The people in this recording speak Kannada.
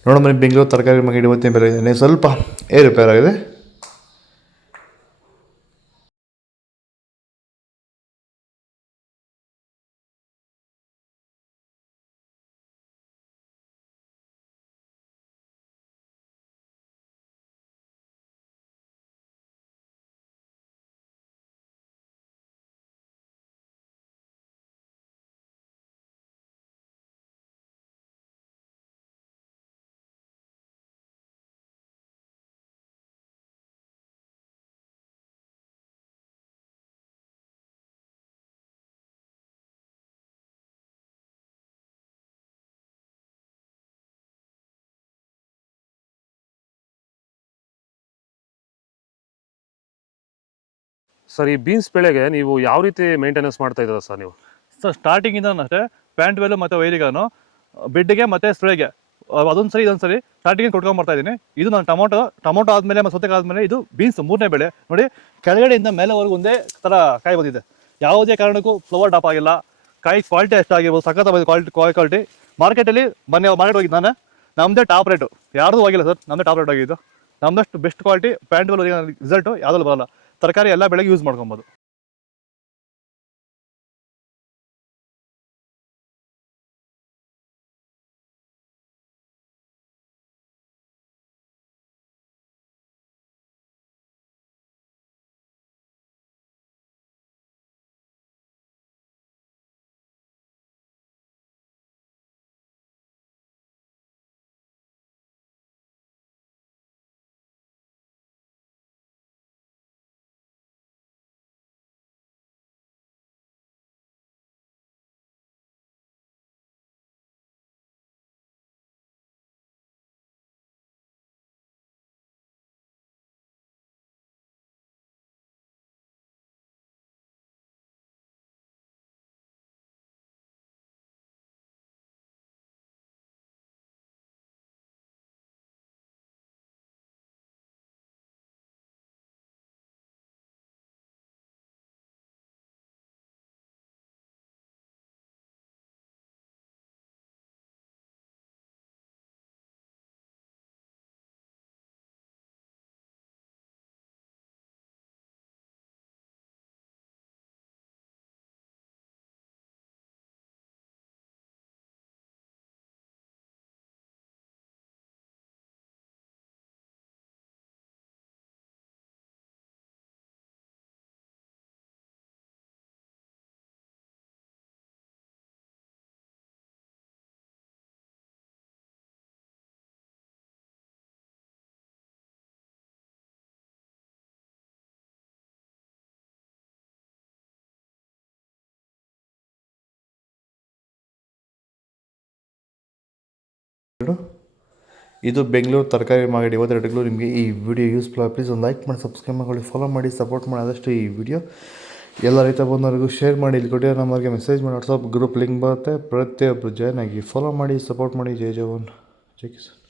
ನೋಡೋಣ ಬನ್ನಿ ಬೆಂಗಳೂರು ತರಕಾರಿ ಮಾರ್ಕೆಟ್ ಇವತ್ತಿನ ಬೆಲೆ ಇದೆ ಸ್ವಲ್ಪ ಏರುಪೇರಾಗಿದೆ. ಸರ್, ಈ ಬೀನ್ಸ್ ಬೆಳೆಗೆ ನೀವು ಯಾವ ರೀತಿ ಮೇಂಟೆನೆನ್ಸ್ ಮಾಡ್ತಾ ಇದ್ದೀರಾ ಸರ್ ನೀವು? ಸರ್ ಸ್ಟಾರ್ಟಿಂಗಿಂದ ಅಷ್ಟೇ ಪ್ಯಾಂಟ್ ವೆಲ್ಲು ಮತ್ತು ವೈರಿಗಾನು ಬೆಡ್ಗೆ ಮತ್ತು ಸ್ಪ್ರೇಗೆ ಅದೊಂದು ಸರಿ ಇದೊಂದು ಸರಿ ಸ್ಟಾರ್ಟಿಂಗ್ ಕೊಟ್ಕೊಂಡ್ಬರ್ತಾ ಇದ್ದೀನಿ. ಇದು ನಾನು ಟೊಮೊಟೊ ಆದಮೇಲೆ ಮತ್ತು ಸೌತೆಕಾಯಿ ಆದಮೇಲೆ ಇದು ಬೀನ್ಸ್ ಮೂರನೇ ಬೆಳೆ. ನೋಡಿ, ಕೆಳಗಡೆಯಿಂದ ಮೇಲೆವರೆಗೂ ಒಂದೇ ಥರ ಕಾಯಿ ಬಂದಿದೆ. ಯಾವುದೇ ಕಾರಣಕ್ಕೂ ಫ್ಲವರ್ ಟಾಪ್ ಆಗಿಲ್ಲ. ಕಾಯಿ ಕ್ವಾಲಿಟಿ ಎಷ್ಟಾಗಿರ್ಬೋದು, ಸಖತ್ ಕ್ವಾಲಿಟಿ. ಮಾರ್ಕೆಟಲ್ಲಿ ಮಾರ್ಕೆಟ್ ಹೋಗಿದ್ದು ನಾನು, ನಮ್ಮದೇ ಟಾಪ್ ರೇಟು, ಯಾರ್ದು ಹೋಗಿಲ್ಲ ಸರ್, ನಮ್ಮದೇ ಟಾಪ್ ರೇಟ್ ಆಗಿದ್ದು. ನಮ್ಮದಷ್ಟು best quality pant well result ಯಾವುದಲ್ಲೂ ಬರೋಲ್ಲ. ತರಕಾರಿ ಎಲ್ಲ ಬೆಳೆಗೆ ಯೂಸ್ ಮಾಡ್ಕೊಬೋದು. ಇದು ಬೆಂಗಳೂರು ತರಕಾರಿ ಮಾರ್ಕೆಟ್ ಇವತ್ತೆರಡು. ನಿಮಗೆ ಈ ವಿಡಿಯೋ ಯೂಸ್ಫುಲ್ ಆಗಿ ಪ್ಲೀಸ್ ಒಂದು ಲೈಕ್ ಮಾಡಿ, ಸಬ್ಸ್ಕ್ರೈಬ್ ಮಾಡಿ, ಫಾಲೋ ಮಾಡಿ, ಸಪೋರ್ಟ್ ಮಾಡಿ. ಆದಷ್ಟು ಈ ವಿಡಿಯೋ ಎಲ್ಲ ರೈತ ಬಂದವರಿಗೂ ಶೇರ್ ಮಾಡಿ. ಇಲ್ಲಿ ಕೊಟ್ಟಿರೋ ನಂಬರ್ಗೆ ಮೆಸೇಜ್ ಮಾಡಿ, ವಾಟ್ಸಪ್ ಗ್ರೂಪ್ ಲಿಂಕ್ ಬರುತ್ತೆ, ಪ್ರತಿಯೊಬ್ಬರು ಜಾಯ್ನ್ ಆಗಿ ಫಾಲೋ ಮಾಡಿ, ಸಪೋರ್ಟ್ ಮಾಡಿ. ಜೈ ಜವಾನ್, ಜೈ ಕಿಸಾನ್.